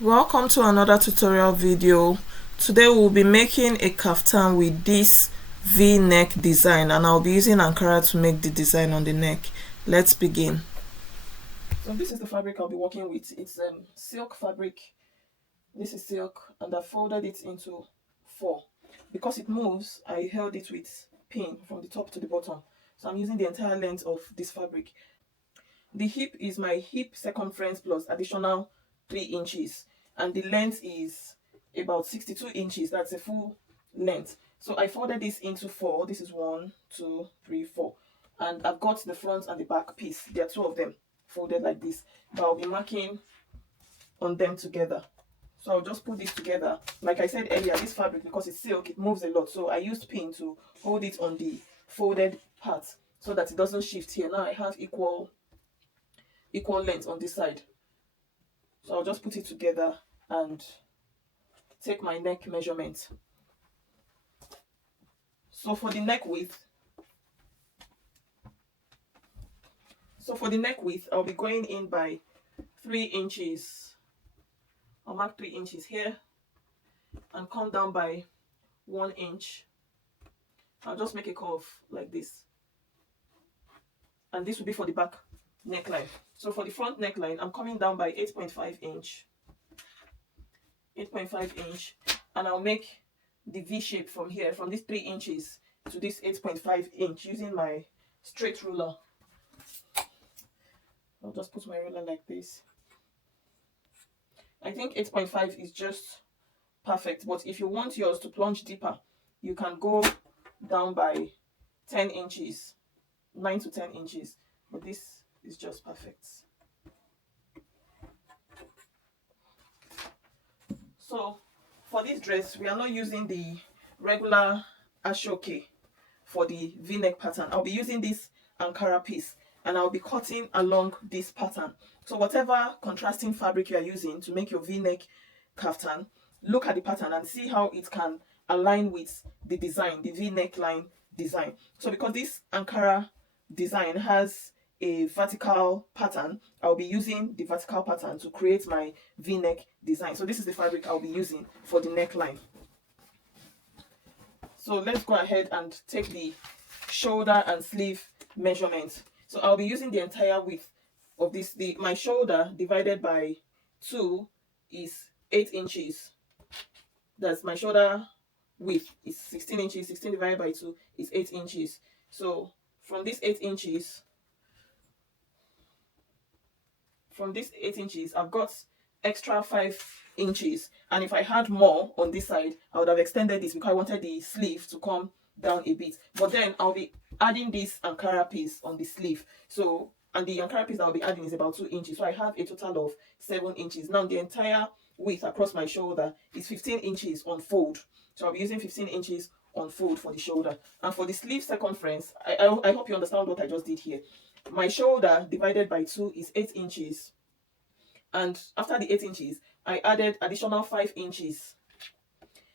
Welcome to another tutorial video. Today we'll be making a kaftan with this V-neck design, and I'll be using Ankara to make the design on the neck. Let's begin. So this is the fabric I'll be working with. It's silk fabric. This is silk, and I folded it into 4. Because it moves, I held it with pin from the top to the bottom. So I'm using the entire length of this fabric. The hip is my hip circumference plus additional 3 inches, and the length is about 62 inches. That's a full length. So I folded this into 4. This is 1, 2, 3, 4, and I've got the front and the back piece. There are 2 of them folded like this, but I'll be marking on them together. So I'll just put this together. Like I said earlier, this fabric, because it's silk, it moves a lot, so I used pin to hold it on the folded part so that it doesn't shift here. Now I have equal length on this side, so I'll just put it together and take my neck measurement. So for the neck width, I'll be going in by 3 inches. I'll mark 3 inches here and come down by 1 inch. I'll just make a curve like this, and this will be for the back neckline. So for the front neckline, I'm coming down by 8.5 inch, and I'll make the V shape from here, from this 3 inches to this 8.5 inch, using my straight ruler. I'll just put my ruler like this. I think 8.5 is just perfect, but if you want yours to plunge deeper, you can go down by 10 inches, 9 to 10 inches, but this is just perfect. So for this dress, we are not using the regular ashoke for the V-neck pattern. I'll be using this Ankara piece, and I'll be cutting along this pattern. So whatever contrasting fabric you are using to make your V-neck kaftan, look at the pattern and see how it can align with the design, the V-neckline design. So because this Ankara design has a vertical pattern, I'll be using the vertical pattern to create my V-neck design. So this is the fabric I'll be using for the neckline. So let's go ahead and take the shoulder and sleeve measurements. So I'll be using the entire width of this. My shoulder divided by 2 is 8 inches. That's my shoulder width is 16 inches. 16 divided by 2 is 8 inches. So from this 8 inches, I've got extra 5 inches, and if I had more on this side, I would have extended this because I wanted the sleeve to come down a bit. But then I'll be adding this Ankara piece on the sleeve. So, and the Ankara piece that I'll be adding is about 2 inches. So I have a total of 7 inches. Now the entire width across my shoulder is 15 inches on fold. So I'll be using 15 inches on fold for the shoulder. And for the sleeve circumference, I hope you understand what I just did here. My shoulder divided by 2 is 8 inches. And after the 8 inches, I added additional 5 inches.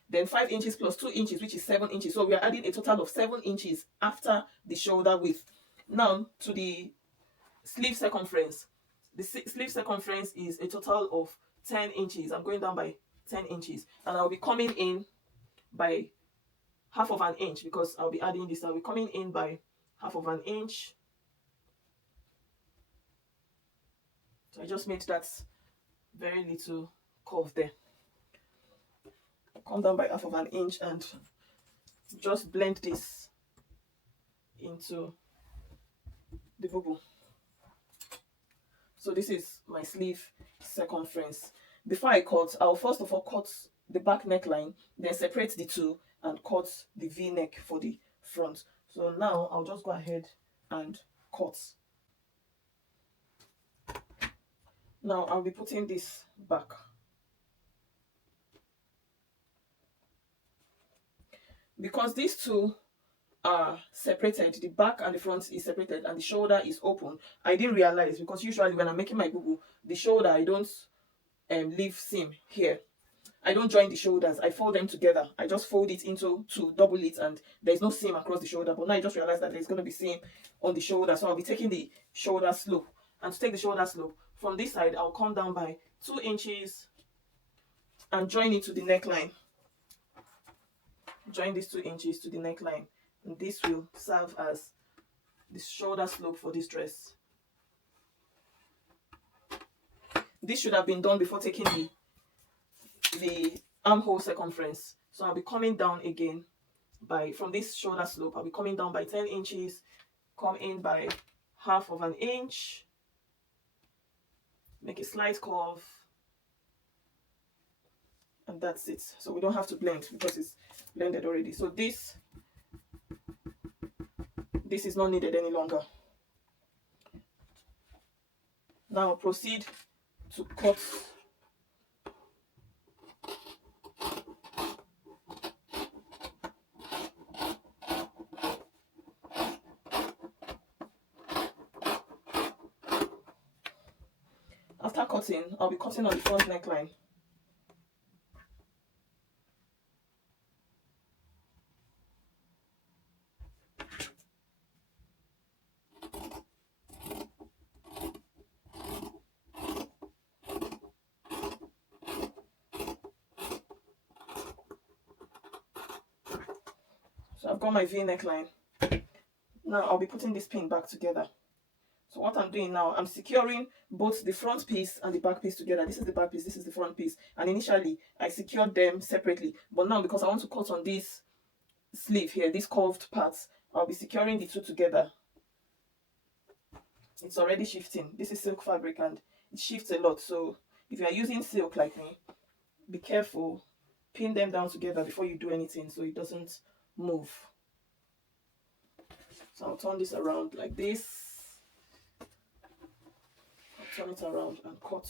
Then 5 inches plus 2 inches, which is 7 inches. So we are adding a total of 7 inches after the shoulder width. Now to the sleeve circumference. The sleeve circumference is a total of 10 inches. I'm going down by 10 inches. And I'll be coming in by half of an inch because I'll be adding this. I'll be coming in by half of an inch. So I just made that very little curve there. Come down by half of an inch and just blend this into the bubble. So this is my sleeve circumference. Before I cut, I'll first of all cut the back neckline, then separate the two and cut the V-neck for the front. So now I'll just go ahead and cut. Now I'll be putting this back. Because these two are separated, the back and the front is separated and the shoulder is open, I didn't realize, because usually when I'm making my boo-boo, the shoulder, I don't leave seam here. I don't join the shoulders, I fold them together. I just fold it into 2, double it, and there's no seam across the shoulder. But now I just realized that there's going to be seam on the shoulder, so I'll be taking the shoulder slope. And to take the shoulder slope, from this side, I'll come down by 2 inches and join it to the neckline. Join these 2 inches to the neckline, and this will serve as the shoulder slope for this dress. This should have been done before taking the armhole circumference. So I'll be coming down again from this shoulder slope. I'll be coming down by 10 inches, come in by half of an inch, make a slight curve, and that's it. So we don't have to blend because it's blended already. So this is not needed any longer. Now proceed to cut After cutting, I'll be cutting on the front neckline. So I've got my V neckline. Now I'll be putting this pin back together. So what I'm doing now, I'm securing both the front piece and the back piece together. This is the back piece, this is the front piece. And initially, I secured them separately. But now, because I want to cut on this sleeve here, these curved parts, I'll be securing the two together. It's already shifting. This is silk fabric and it shifts a lot. So if you are using silk like me, be careful. Pin them down together before you do anything so it doesn't move. So I'll turn this around like this. Turn it around and cut.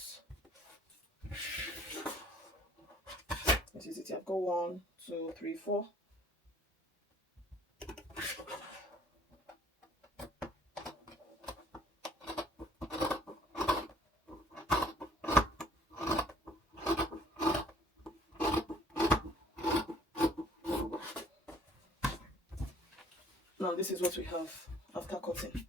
This is it. I've got 1, 2, 3, 4. Now this is what we have after cutting.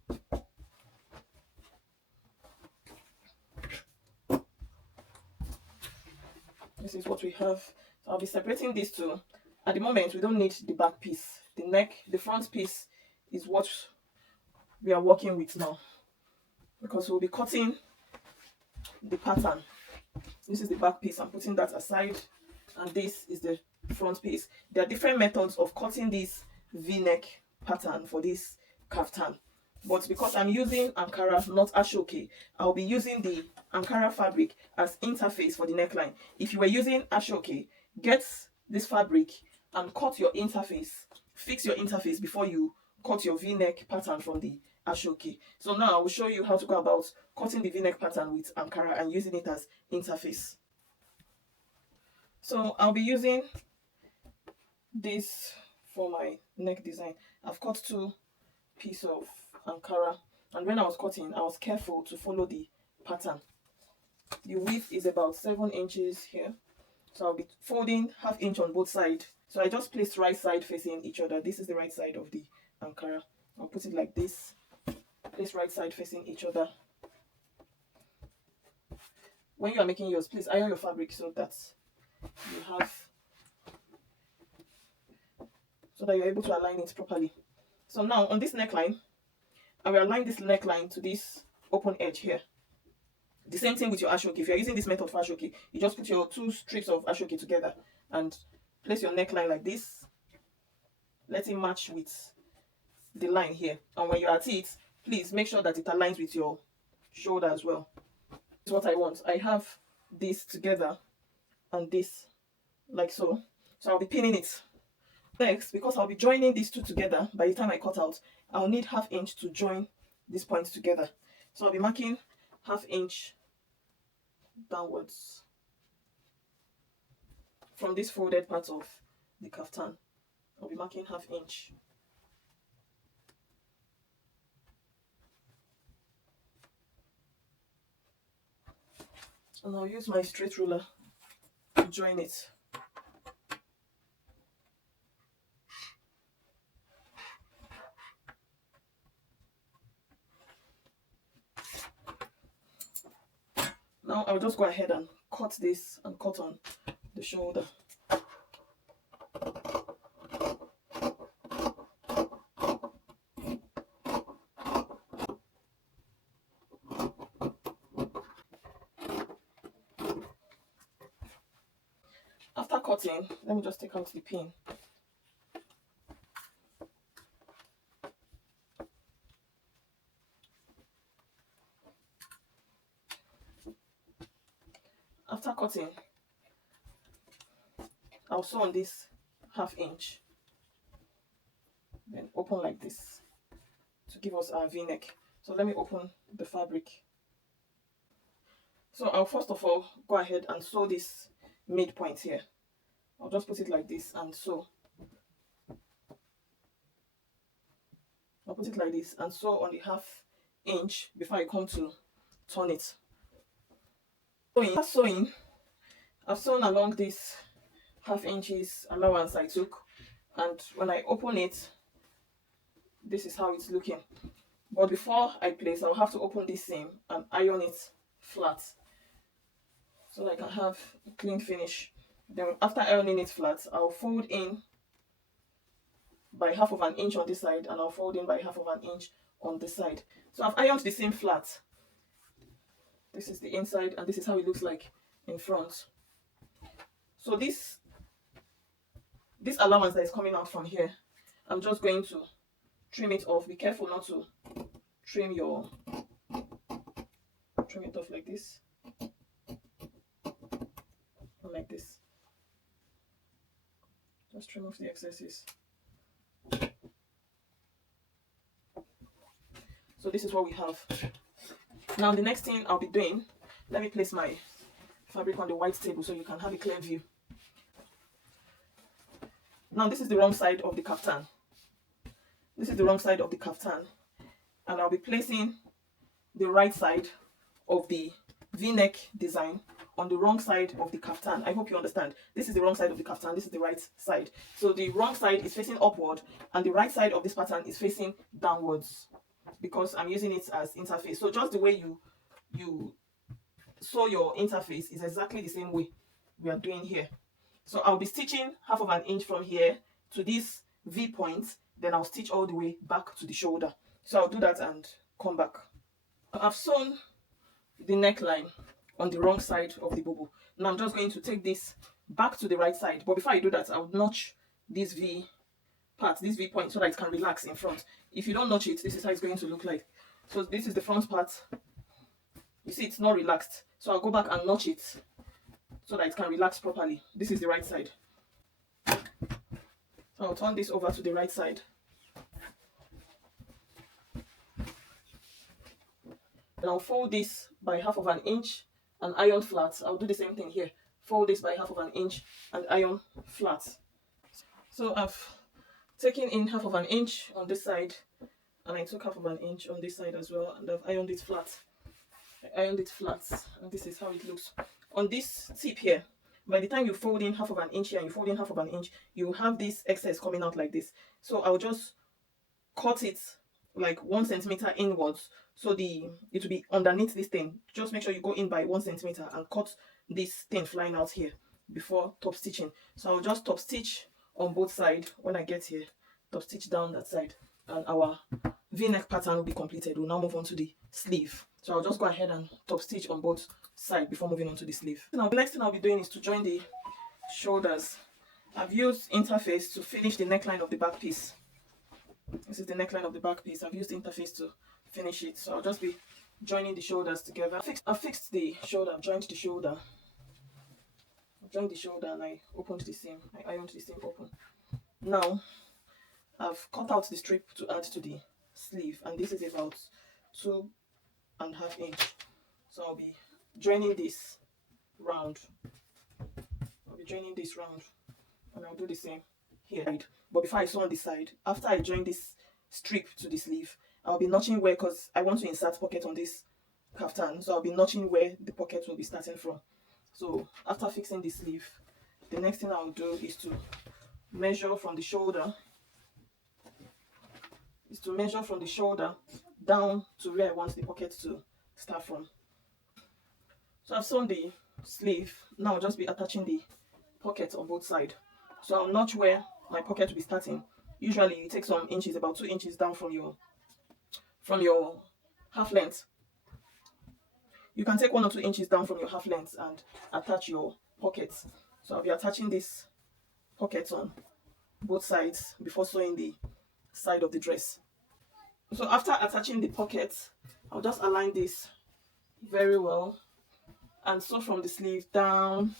This is what we have. So I'll be separating these two. At the moment, we don't need the back piece. The front piece is what we are working with now, because we'll be cutting the pattern. This is the back piece. I'm putting that aside, and this is the front piece. There are different methods of cutting this V-neck pattern for this kaftan. But because I'm using Ankara, not Ashoke, I'll be using the Ankara fabric as interface for the neckline. If you were using Ashoke, get this fabric and cut your interface. Fix your interface before you cut your V-neck pattern from the Ashoke. So now I will show you how to go about cutting the V-neck pattern with Ankara and using it as interface. So I'll be using this for my neck design. I've cut 2 pieces of Ankara, and when I was cutting, I was careful to follow the pattern. The width is about 7 inches here, so I'll be folding ½ inch on both sides. So I just placed right side facing each other. This is the right side of the Ankara. I'll put it like this. Place right side facing each other. When you are making yours, please iron your fabric so that you're able to align it properly. So now on this neckline, I will align this neckline to this open edge here. The same thing with your Ashoke. If you're using this method for Ashoke, you just put your 2 strips of Ashoke together and place your neckline like this. Let it match with the line here. And when you're at it, please make sure that it aligns with your shoulder as well. This is what I want. I have this together and this like so. So I'll be pinning it. Next, because I'll be joining these two together, by the time I cut out, I'll need ½ inch to join these points together. So I'll be marking ½ inch downwards from this folded part of the kaftan. I'll be marking ½ inch. And I'll use my straight ruler to join it. Now I'll just go ahead and cut this and cut on the shoulder. After cutting, let me just take out the pin. After cutting, I'll sew on this 1/2 inch, then open like this to give us our V-neck. So let me open the fabric. So I'll first of all go ahead and sew this midpoint here. I'll just put it like this and sew. I'll put it like this and sew on the 1/2 inch before I come to turn it. After sewing, I've sewn along this 1/2 inches allowance I took, and when I open it, this is how it's looking. But before I place, I'll have to open this seam and iron it flat so that I can have a clean finish. Then after ironing it flat, I'll fold in by 1/2 inch on this side, and I'll fold in by 1/2 inch on this side. So I've ironed the seam flat. This is the inside, and this is how it looks like in front. So this allowance that is coming out from here, I'm just going to trim it off. Be careful not to trim it off like this, or like this. Just trim off the excesses. So this is what we have. Now the next thing I'll be doing, let me place my fabric on the white table so you can have a clear view. Now this is the wrong side of the kaftan. This is the wrong side of the kaftan, and I'll be placing the right side of the V-neck design on the wrong side of the kaftan. I hope you understand. This is the wrong side of the kaftan, this is the right side. So the wrong side is facing upward, and the right side of this pattern is facing downwards, because I'm using it as interface. So just the way you sew your interface is exactly the same way we are doing here. So I'll be stitching 1/2 inch from here to this V point, then I'll stitch all the way back to the shoulder. So I'll do that and come back. I've sewn the neckline on the wrong side of the bobo. Now I'm just going to take this back to the right side, but before I do that, I'll notch this V part, this V point, so that it can relax in front. If you don't notch it, this is how it's going to look like. So this is the front part. You see it's not relaxed, so I'll go back and notch it so that it can relax properly. This is the right side. So I'll turn this over to the right side. And I'll fold this by 1/2 inch and iron flat. I'll do the same thing here. Fold this by 1/2 inch and iron flat. So I've taken in 1/2 inch on this side, and I took 1/2 inch on this side as well, and I've ironed it flat. I ironed it flat, and this is how it looks. On this tip here, by the time you fold in 1/2 inch here and you fold in 1/2 inch, you have this excess coming out like this. So I'll just cut it like 1 centimeter inwards, so it will be underneath this thing. Just make sure you go in by 1 centimeter and cut this thing flying out here before top stitching. So I'll just top stitch on both sides when I get here, top stitch down that side, and our V-neck pattern will be completed. We'll now move on to the sleeve. So I'll just go ahead and top stitch on both sides before moving on to the sleeve. Now the next thing I'll be doing is to join the shoulders. I've used interface to finish the neckline of the back piece. This is the neckline of the back piece. I've used interface to finish it, so I'll just be joining the shoulders together. I fixed the shoulder. I've joined the shoulder. I've joined the shoulder and I opened the seam. I ironed the seam open. Now I've cut out the strip to add to the sleeve, and this is about 2.5 inch. So I'll be joining this round. And I'll do the same here. But before I sew on this side, after I join this strip to the sleeve, I'll be notching where, because I want to insert pocket on this kaftan, so I'll be notching where the pocket will be starting from. So after fixing the sleeve, the next thing I'll do is to measure from the shoulder down to where I want the pocket to start from. So I've sewn the sleeve. Now I'll just be attaching the pocket on both sides. So I'll notch where my pocket will be starting. Usually you take some inches, about 2 inches down from your half length. You can take 1 or 2 inches down from your half length and attach your pockets. So I'll be attaching this pocket on both sides before sewing the side of the dress. So after attaching the pocket, I'll just align this very well and sew from the sleeve down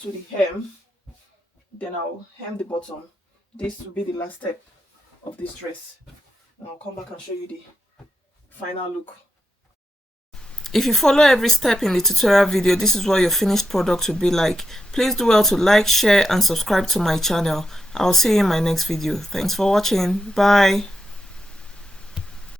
to the hem. Then I'll hem the bottom. This will be the last step of this dress. And I'll come back and show you the final look. If you follow every step in the tutorial video, this is what your finished product will be like. Please do well to like, share and subscribe to my channel. I'll see you in my next video. Thanks for watching. Bye.